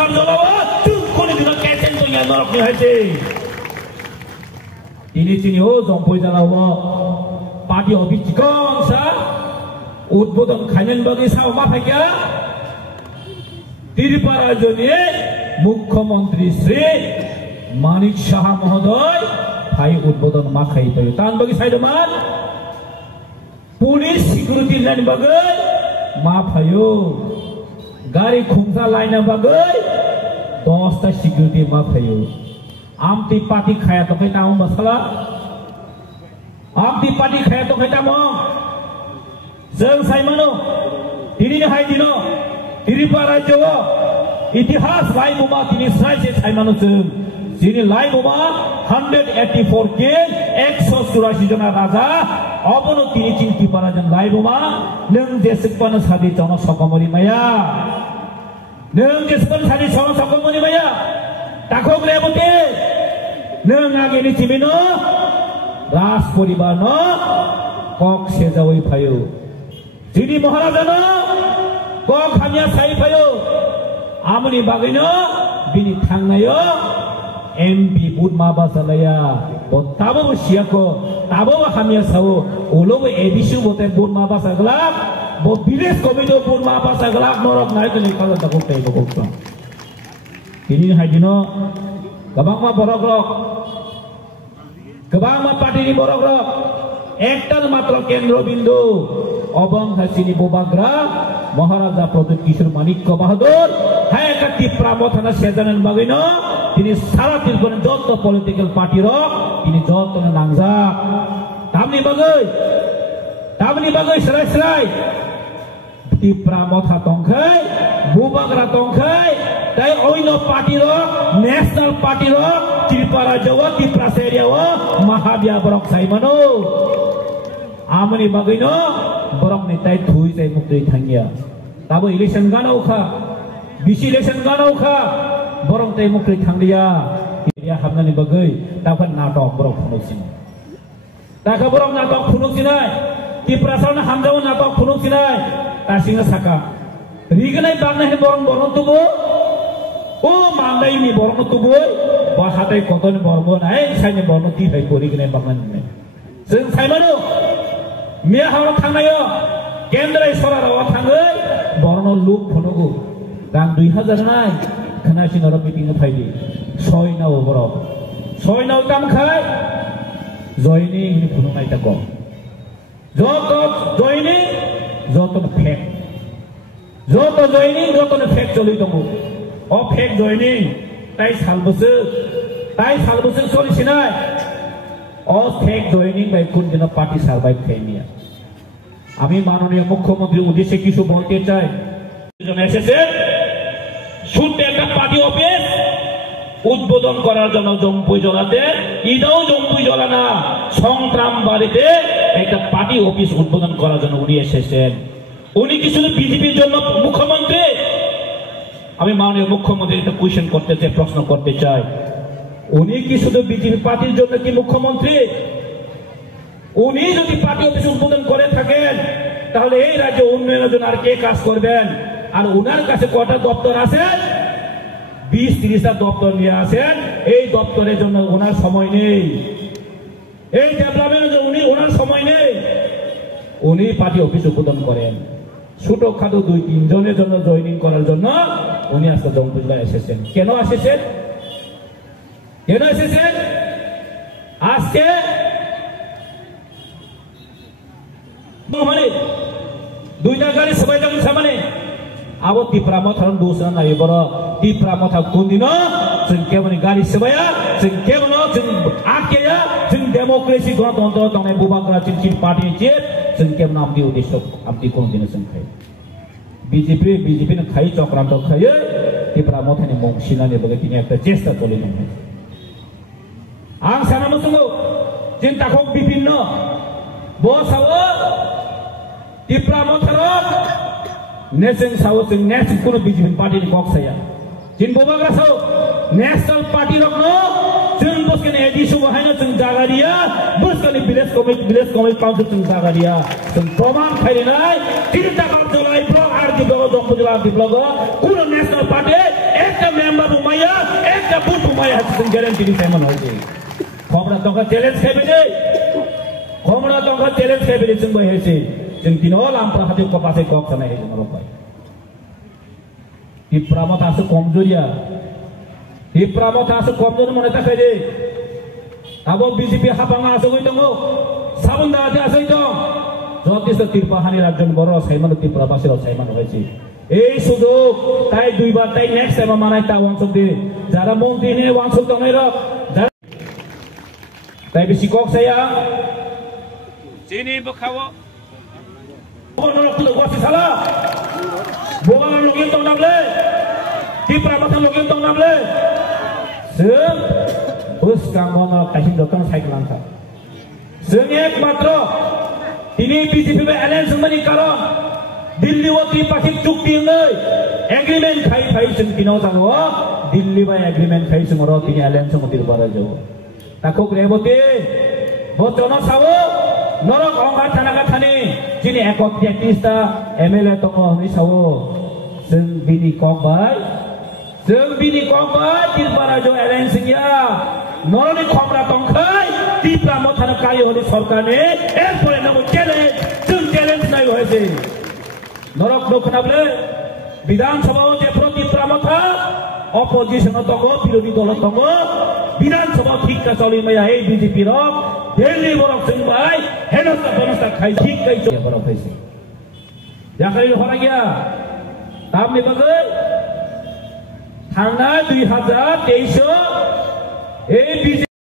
সাকার জলাও চুপ করে দিল কেসেন তো ইয়া নরক নিয়ে হয়েছে তিনি ও জম্পই জানাও পার্টি অফিস চিকনসা উদ্বোধন খাইলেন বাকি সাও মা ফাইকা ত্রিপুরা জনে মুখ্যমন্ত্রী শ্রী মানিক সাহা মহোদয় ভাই উদ্বোধন মা খাইতে তান বাকি সাইডমান পুলিশ সিকিউরিটি লাইন বাগৈ মা ফাইও গাড়ি খুমসা লাইন বাগৈ 10টা সিকিউরিটি মা ফাইও আমতি পার্টি খায়া তো খাইতা আম মাসালা আমতি পার্টি খায়া তো খাইতা মং जों साइमानो दिनै हायदिनो त्रिपुरा राज्योआव इतिहास लाइमुमा दिनै साइसे साइमानो जों दिनै लाइमुमा 184 के 184 जना राजा अबनो दिनै चिन त्रिपुरा जों लाइमुमा नों जेसेबानो सादि जन सकमरि माया नों जेसेबानो सादि जन सकमरि माया ताखोग रेबते नों आगेनि चिमिनो राज परिवार न कक सेजावै फायो Jadi Maharaja kok hanya saya payo, amni bagino bini thangnayo MP Budma basalaya, tabo siako, tabo hanya sawo, ulo edisu bote Budma basaglak, bo bilis komido Budma basaglak norok naik ni kalau takut kayak begitu. Ini hajino, kabang ma borok, kabang ma parti ni borok, ektal matro kendro bindu. অবং Hasini বোবাগ্রা মহারাজা প্রদীপ কিশোর মানিক্য বাহাদুর হ্যাঁ একটা ত্রিপুরা থানা সেজানেন বাগিন তিনি সারা ত্রিপুরা যত political পার্টির তিনি যত নাংজা তামনি বাগৈ সেরাই সেরাই ত্রিপুরা মথা টংখাই বোবাগ্রা টংখাই তাই অন্য পার্টির ন্যাশনাল পার্টির ত্রিপুরা রাজ্য ত্রিপুরা এরিয়া মহাবিয়া বরক সাইমানো আমনি বাগিন borok ni tai thui tai mukri thangya tabo election gana ukha bisi election gana ukha borok tai mukri thanglia ya hamna ni bagai taban natok borok phunusin taka borok natok phunusinai ki prasana hamjau natok phunusinai tasinga saka rignai bagna he borok borok tubo o mandai ni borok tubo ba hatai koton borok nai saini borok ti hai rignai bagna ni जों साइमानो मिया हाव थांनायो केन्द्र सराराव थाङै बरनो look फनगु गां 2000 नाय खोनासिनर meeting फाइदि सयनाव बरक सयनाव तामखाय जयनिं नि फुनुनाय ताको जत जयनिं जत fake जत जयनिं जत fake चलि दङ a fake जयनिं ताइ सालबोसो सलिसिनाय अ फेक जयनिं बाय कुनदिन पार्टी सारबाय खायनिया আমি মাননীয় মুখ্যমন্ত্রীর উদ্দেশ্যে কিছু বলতে চাই এসেছে শুনতে একটা পার্টি অফিস উদ্বোধন করার জন্য জম্পুই জলাতে ইদাও জম্পুই জলা না সংগ্রাম বাড়িতে একটা পার্টি অফিস উদ্বোধন করার জন্য উনি এসেছেন উনি কি শুধু বিজেপির জন্য মুখ্যমন্ত্রী আমি মাননীয় মুখ্যমন্ত্রীর একটা কোয়েশ্চেন করতে চাই প্রশ্ন করতে চাই উনি কি শুধু বিজেপি পার্টির জন্য কি মুখ্যমন্ত্রী উনি যদি পার্টি অফিস উদ্বোধন করে থাকেন তাহলে এই রাজ্যে উন্নয়নের জন্য আর কে কাজ করবেন আর ওনার কাছে কটা দপ্তর আছে 20-30টা দপ্তর নিয়ে আসেন এই দপ্তরের জন্য ওনার সময় নেই এই ডেভেলপমেন্টের জন্য ওনার সময় নেই উনি পার্টি অফিস উদ্বোধন করেন ছোটখাটো 2-3 জনের জন্য জয়েনিং করার জন্য উনি আজকে জম্পুই জেলায় এসেছেন কেন এসেছেন আজকে দুইটা গাড়ি সবাই যাবেন সামনে আবো ত্রিপুরা মথার দোসরা নাই বড় ত্রিপুরা মথা কোন দিন जों केवल गाड़ी सबाया जों केवल जों आकेया जों डेमोक्रेसी गणतंत्र दंनाय बुबाग्रा चिन पार्टी जे जों केवल आमनि उद्देश्य आमनि कोन दिन जों खाय बीजेपी ने खाय चक्रांत खाय ত্রিপুরা मथानि मंसिनानि बगे तिनि एकटा चेष्टा चलि दं आं साना मसंगो जों ताखौ विभिन्न बसावो ত্রিপুরা मथार नेशनल सावो जों नेशनल कोनो बीजेपी पार्टी नि कक्साया जिन बुबाग्रा साव नेशनल पार्टी रखनो जों बसकेन एडिसु बहायनो जों जागारिया बसकेन विलेज कमिटी काउन्सिल जों जागारिया जों प्रमाण खायनाय 3 टाका जलाय ब्लक आर दि ब्लक जम्पु जिल्ला दि ब्लक कोनो नेशनल पार्टी एकटा मैं ग्यारेंटी साइमन हो खमरा टंका चैलेंज खाइबे खमरा टंका चैलेंज खाइबे जों बहेसे जों दिनो लामफ्रा हाथे कपासे कक जानाय हे जों रबाय हिप्रामथासो कमजोरिया हिप्रामथासो कमजोर मने थाखाय दे आबो बीजेपी हाबाङा आसोगै दङ साबुन दाते आसै दं যথেষ্ট ত্রিপুরাহানির একজন বড় সাইমান ত্রিপুরাবাসীর সাইমান হয়েছে এই সুযোগ তাই দুইবার তাই নেক্সট টাইম মানাই তা অঞ্চল দিয়ে যারা মন্ত্রী নিয়ে অঞ্চল দনের তাই বেশি কক সাইয়া চিনি বখাও বনরক্ত গছি সালা বোগান লগিন দं নামলে ত্রিপুরাবাসী লগিন दं नामले जों उस गांगन कासिम दतन साइक्लांखा जों एकमात्र ini BJP alliance mani karon Delhi wo tripartite chukti ngai agreement khai sing tino jango Delhi ba agreement khai sing ro tini alliance mo dir bara jago takok rebote bo jono sawo norok onga thanaka thani jini ekot 33 ta MLA tongo ni sawo जों bini kok bai dir bara jo alliance ya নরনি খমরা তংখাই Tipra মথান কালি হলি সরকারে এরপরে নব challenge যোं challenge নাই হয়েছে নরক দক্ষিণাবলে বিধানসভাও যে প্রতিপ্রা মথা opposition দङ বিরোধী দল দङ বিধানসভা ঠিকটা চলি মায়া এই বিজেপি র দিল্লি বরক जों ভাই হেনস্তা বনস্তা খাই ঠিকই চলি বরক হয়েছে দেখাই হরা গিয়া তামনি বাগে থানা 2023 এই